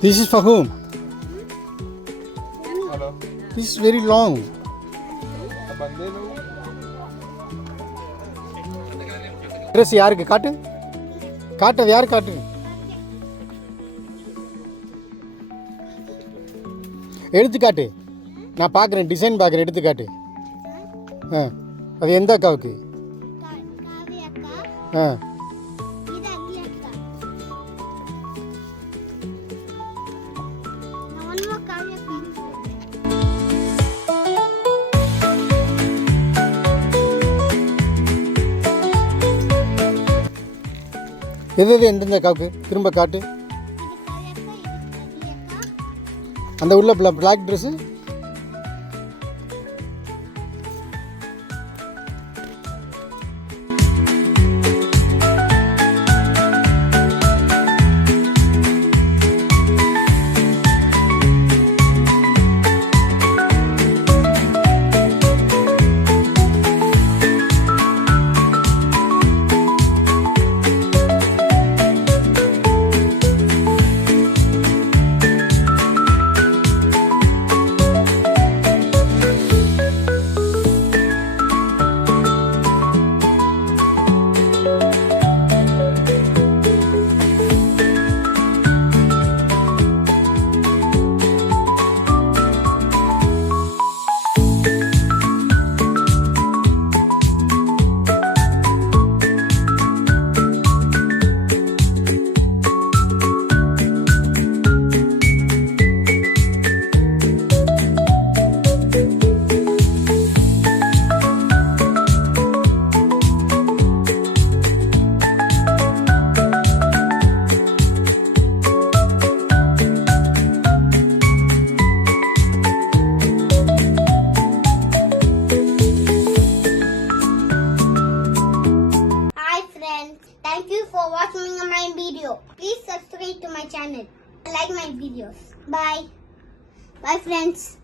This is for whom? Hello. This is very long. Dress யாருக்கு? காட்டு. காட்டுறது யார் காட்டு? எடுத்து காட்டு நான் பார்க்குறேன் டிசைன் பார்க்குறேன் எடுத்து காட்டு ஆ. அது எந்த அக்காவுக்கு కావ్య అక్క ஆ ఇది అగ్గి అక్క నవన్మ కావ్య అక్క எது எது எந்தெந்த அக்காவுக்கு திரும்ப காட்டு ఇది కావ్య అక్క ఇది అగ్గి అక్క அந்த உள்ள black dress video. Please subscribe to my channel. Like my videos. Bye. Bye friends.